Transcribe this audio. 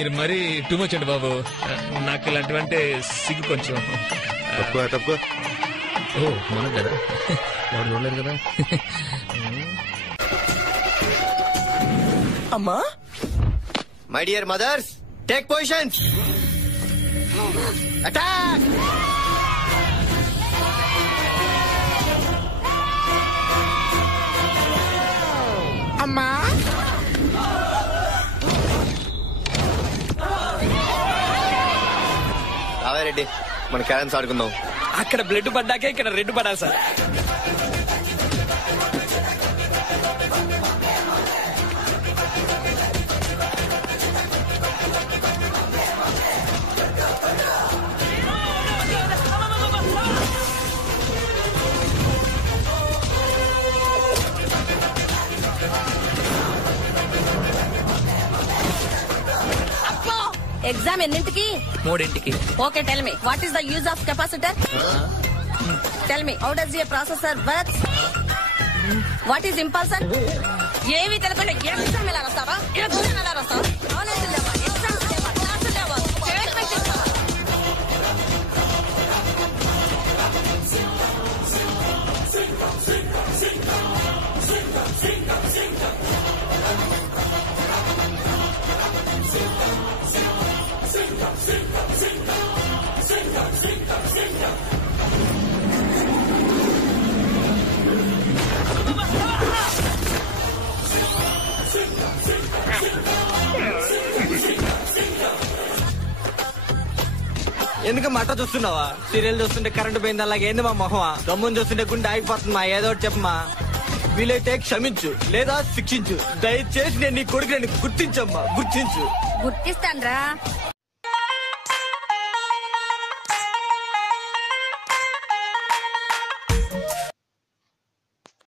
మీరు మరీ too much అండి బాబు. నాకు ఇలాంటివంటే సిగ్గు కొంచెం. తప్పుకో. ఓ మనకు కదా, ఎవరు చూడలేదు కదా. అమ్మా, my dear mothers, take positions. Attack. అమ్మా, రావారెడ్డి, మన క్యారమ్స్ ఆడుకుందాం. అక్కడ బ్లడ్ పడ్డాకే ఇక్కడ రెడ్ పడాలి సార్. ఎగ్జామ్ ఎన్నింటికి? 3ంటికి. Okay, tell me what is the use of capacitor? Tell me how does a processor works? What is impulser? ఏవి తెలియకుండా ఎగ్జామ్ ఎలా రాస్తావా? ఎగ్జామ్ ఎలా రాస్తావా? నాలెడ్జ్ లేవా? ఎగ్జామ్స్ లేవా? క్లాసులు లేవా? స్టేట్మెంట్ ఇస్తావా? ఎందుకు మట్ట చూస్తున్నావా? సీరియల్ చూస్తుంటే కరెంటు పోయింది, అలాగే ఏంది మా మొహమా? గమ్ముని చూస్తుంటే గుండె ఆగిపోతుందమ్మా. ఏదో ఒకటి చెప్పమ్మా. వీలైతే క్షమించు లేదా శిక్షించు. దయచేసి నేను నీ కొడుకు గుర్తించమ్మా, గుర్తించు. గుర్తిస్తాన్రా.